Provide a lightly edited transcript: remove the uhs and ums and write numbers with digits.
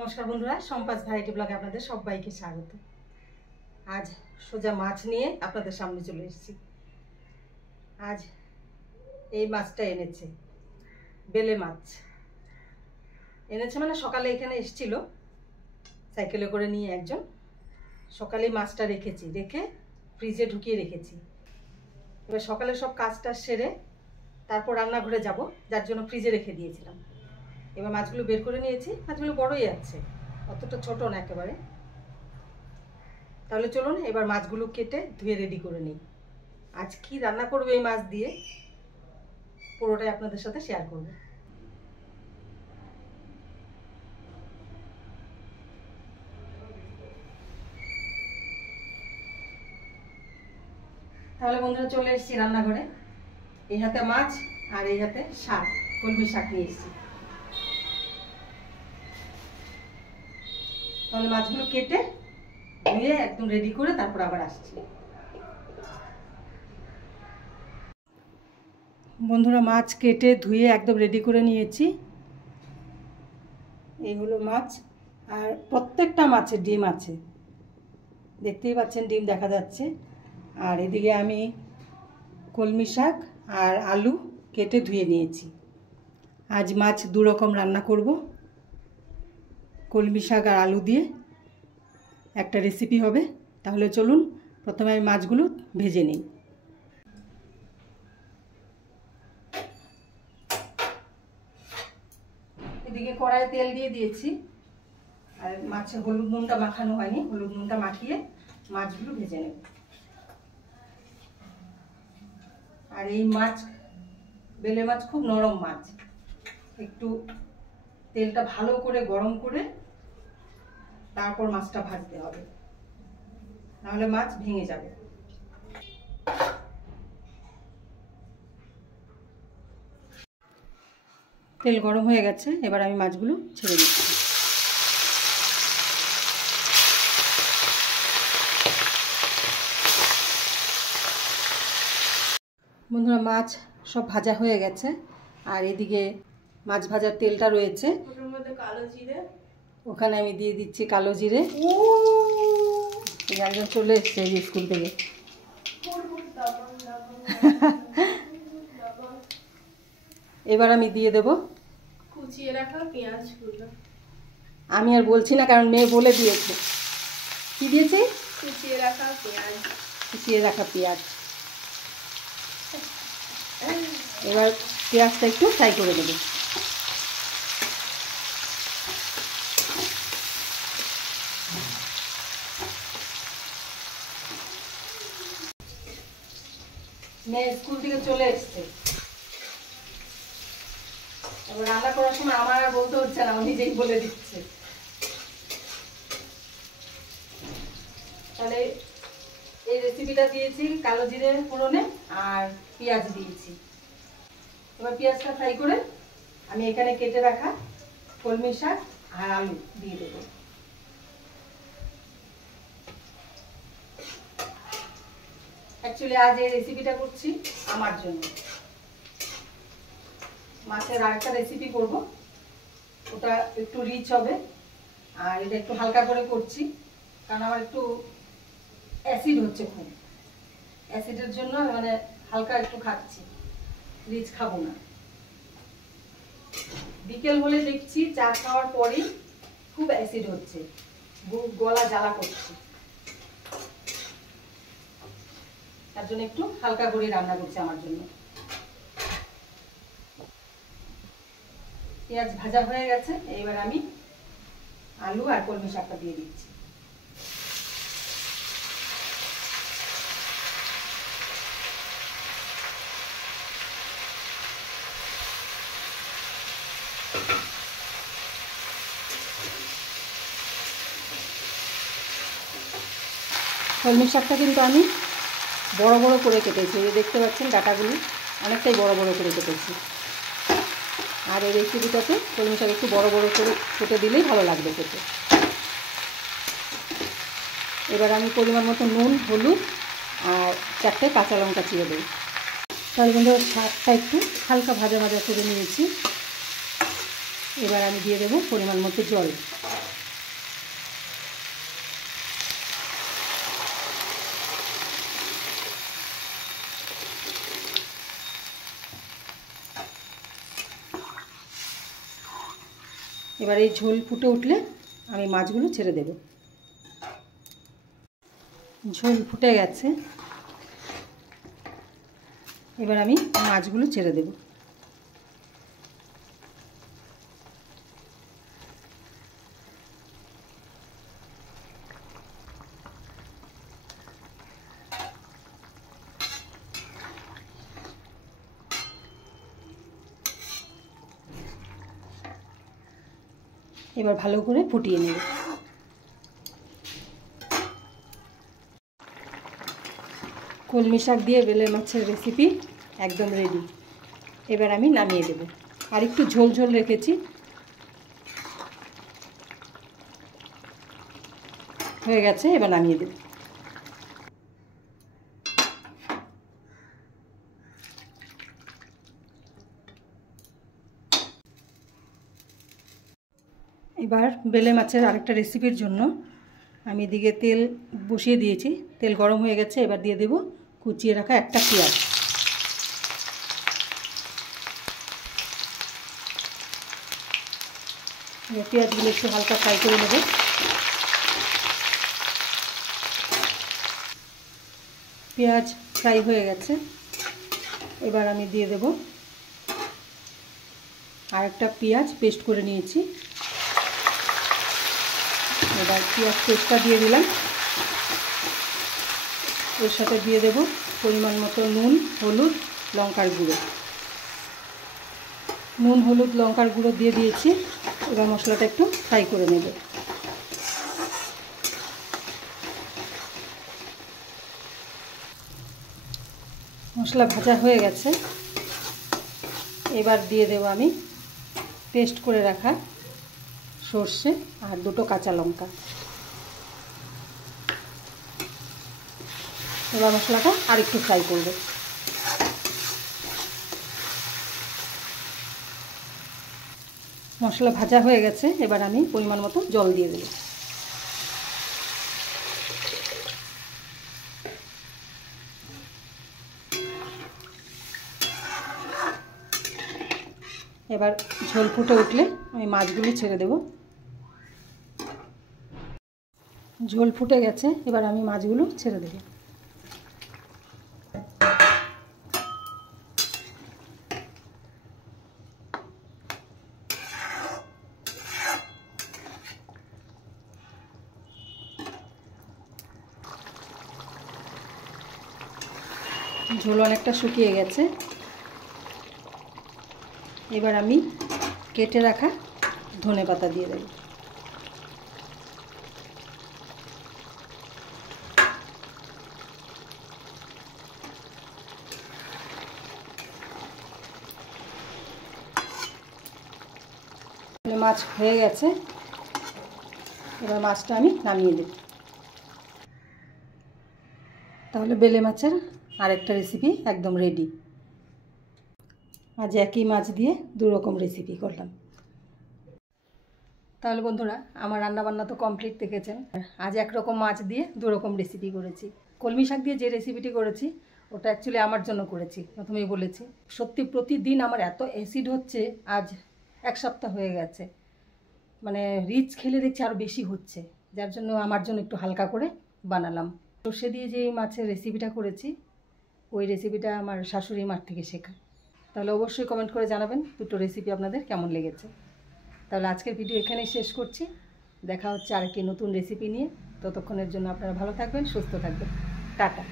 নমস্কার বন্ধুরা, সম্পাস ভ্যারাইটি ব্লগে আপনাদের সবাইকে স্বাগত। আজ সোজা মাছ নিয়ে আপনাদের সামনে চলে এসেছি। আজ এই মাছটা এনেছে, বেলে মাছ এনেছে, মানে সকালে এখানে এসেছিল সাইকেলে করে নিয়ে একজন। সকালেই মাছটা রেখে ফ্রিজে ঢুকিয়ে রেখেছি। এবার সকালে সব কাজটা সেরে তারপর রান্নাঘরে যাব, যার জন্য ফ্রিজে রেখে দিয়েছিলাম। এবার মাছগুলো বের করে নিয়েছি। মাছগুলো বড়ই আছে, অতটা ছোট না একেবারে। তাহলে চলুন এবার মাছগুলো কেটে ধুয়ে রেডি করে নিই। আজ কি রান্না করব এই মাছ দিয়ে পুরোটাই আপনাদের সাথে শেয়ার করব। তাহলে বন্ধুরা চলে এসেছি রান্নাঘরে। এই হাতে মাছ আর এই হাতে শাক, কলমি শাক নিয়ে এসেছি। তাহলে মাছগুলো কেটে ধুয়ে একদম রেডি করে তারপর আবার আসছি। বন্ধুরা মাছ কেটে ধুয়ে একদম রেডি করে নিয়েছি। এই হলো মাছ, আর প্রত্যেকটা মাছের ডিম আছে, দেখতেই পাচ্ছেন ডিম দেখা যাচ্ছে। আর এদিকে আমি কলমি শাক আর আলু কেটে ধুয়ে নিয়েছি। আজ মাছ দু রকম রান্না করব। কলমি শাক আর আলু দিয়ে একটা রেসিপি হবে। তাহলে চলুন প্রথমে আমি মাছগুলো ভেজে নিই। এদিকে কড়াইয়ে তেল দিয়ে দিয়েছি, আর মাছে হলুদ নুনটা মাখানো হয়নি, হলুদ নুনটা মাখিয়ে মাছগুলো ভেজে নেব। আর এই মাছ বেলে মাছ খুব নরম মাছ, একটু তেলটা ভালো করে গরম করে তারপর মাছটা ভাজতে হবে, নাহলে মাছ ভেঙে যাবে। তেল গরম হয়ে গেছে, এবার আমি মাছগুলো ছেড়ে দিচ্ছি। বন্ধুরা মাছ সব ভাজা হয়ে গেছে, আর এদিকে মাছ ভাজার তেলটা রয়েছে, ওটার মধ্যে কালো জিরে, ওখানে আমি দিয়ে দিচ্ছি কালো জিরে। একজন চলে এসছে স্কুল থেকে। এবার আমি দিয়ে দেব কুচিয়ে রাখা পেঁয়াজ। আমি আর বলছি না, কারণ মেয়ে বলে দিয়েছে। কি দিয়েছে? কুচিয়ে রাখা পেঁয়াজ। কুচিয়ে রাখা পেঁয়াজ। এবার পেঁয়াজটা একটু ফ্রাই করে দেবো। মেয়ে স্কুল থেকে চলে এসছে, এবার রান্না করার সময় আমার আর বলতে হচ্ছে না, ও নিজেই বলে দিচ্ছে। তাহলে এই রেসিপিটা দিয়েছি কালো জিরে ফোড়নে, আর পেঁয়াজ দিয়েছি। এবার পেঁয়াজটা ফ্রাই করে আমি এখানে কেটে রাখা কলমি শাক আর আলু দিয়ে দেব। অ্যাকচুয়ালি আজ এই রেসিপিটা করছি আমার জন্য। মাছের আরেকটা রেসিপি করব, ওটা একটু রিচ হবে, আর এটা একটু হালকা করে করছি, কারণ আমার একটু অ্যাসিড হচ্ছে খুব। অ্যাসিডের জন্য মানে হালকা একটু খাচ্ছি, রিচ খাবো না। বিকেল হলে দেখছি চা খাওয়ার পরেই খুব অ্যাসিড হচ্ছে, গলা জ্বালা করছে, তার জন্য একটু হালকা করে রান্না করছি আমার জন্য। পেঁয়াজ ভাজা হয়ে গেছে, এইবার আমি আলু আর কলমি শাকটা দিয়ে দিচ্ছি। কলমি শাকটা কিন্তু আমি বড় বড় করে কেটেছি, এই দেখতে পাচ্ছেন ডাটাগুলি অনেকটাই বড় বড় করে কেটেছি। আর এই রেসিপিটাতে কলমি শাক একটু বড় বড় করে কেটে দিলেই ভালো লাগবে খেতে। এবার আমি পরিমাণ মতো নুন, হলুদ আর 4টে কাঁচা লঙ্কা চিড়ে দেব। তাহলে কিন্তু শাকটা একটু হালকা ভাজা ভাজা করে নিয়েছি। এবার আমি দিয়ে দেবো পরিমাণ মতো জল। এবার এই ঝোল ফুটে উঠলে আমি মাছগুলো ছেড়ে দেব। ঝোল ফুটে গেছে, এবার আমি মাছগুলো ছেড়ে দেব। এবার ভালো করে ফুটিয়ে নেব। কলমি শাক দিয়ে বেলে মাছের রেসিপি একদম রেডি। এবার আমি নামিয়ে দেব। আর একটু ঝোল ঝোল রেখেছি, হয়ে গেছে, এবার নামিয়ে দেব। এবার বেলে মাছের আরেকটা রেসিপির জন্য আমি এদিকে তেল বসিয়ে দিয়েছি, তেল গরম হয়ে গেছে। এবার দিয়ে দেব কুচিয়ে রাখা একটা পেঁয়াজ। এবার পেঁয়াজগুলো একটু হালকা ফ্রাই করে নেব। পেঁয়াজ ফ্রাই হয়ে গেছে, এবার আমি দিয়ে দেব আরেকটা পেঁয়াজ পেস্ট করে নিয়েছি। এবার পেঁয়াজ পেস্টটা দিয়ে দিলাম। এর সাথে দিয়ে দেব পরিমাণ মতো নুন, হলুদ, লঙ্কার গুঁড়ো। নুন, হলুদ, লঙ্কার গুঁড়ো দিয়ে দিয়েছি। এবার মশলাটা একটু ফ্রাই করে নেব। মশলা ভাজা হয়ে গেছে, এবার দিয়ে দেব আমি পেস্ট করে রাখা সর্ষে আর দুটো কাঁচা লঙ্কা। এবার মশলাটা আর একটু ফ্রাই করব। মশলা ভাজা হয়ে গেছে, এবার আমি পরিমাণ মতো জল দিয়ে দেব। এবার ঝোল ফুটে উঠলে আমি মাছগুলো ছেড়ে দেব। ঝোল ফুটে গেছে, এবার আমি মাছগুলো ছেড়ে দেব। ঝোল অনেকটা শুকিয়ে গেছে, এবার আমি কেটে রাখা ধনেপাতা দিয়ে দেব। মাছ হয়ে গেছে, এবার মাছটা আমি নামিয়ে দেব। তাহলে বেলে মাছের আরেকটা রেসিপি একদম রেডি। আজ একই মাছ দিয়ে দু রকম রেসিপি করলাম। তাহলে বন্ধুরা, আমার রান্নাবান্না তো কমপ্লিট দেখেছেন। আজ একরকম মাছ দিয়ে দু রকম রেসিপি করেছি। কলমি শাক দিয়ে যে রেসিপিটি করেছি ওটা অ্যাকচুয়ালি আমার জন্য করেছি, প্রথমেই বলেছি। সত্যি প্রতিদিন আমার এত অ্যাসিড হচ্ছে, আজ এক সপ্তাহ হয়ে গেছে। মানে রিচ খেলে দেখছি আরও বেশি হচ্ছে, যার জন্য আমার জন্য একটু হালকা করে বানালাম। সর্ষে দিয়ে যে মাছের রেসিপিটা করেছি, ওই রেসিপিটা আমার শাশুড়ি মার থেকে শেখা। তাহলে অবশ্যই কমেন্ট করে জানাবেন দুটো রেসিপি আপনাদের কেমন লেগেছে। তাহলে আজকের ভিডিও এখানেই শেষ করছি। দেখা হচ্ছে আরেকটি নতুন রেসিপি নিয়ে। ততক্ষণের জন্য আপনারা ভালো থাকবেন, সুস্থ থাকবেন। টাটা।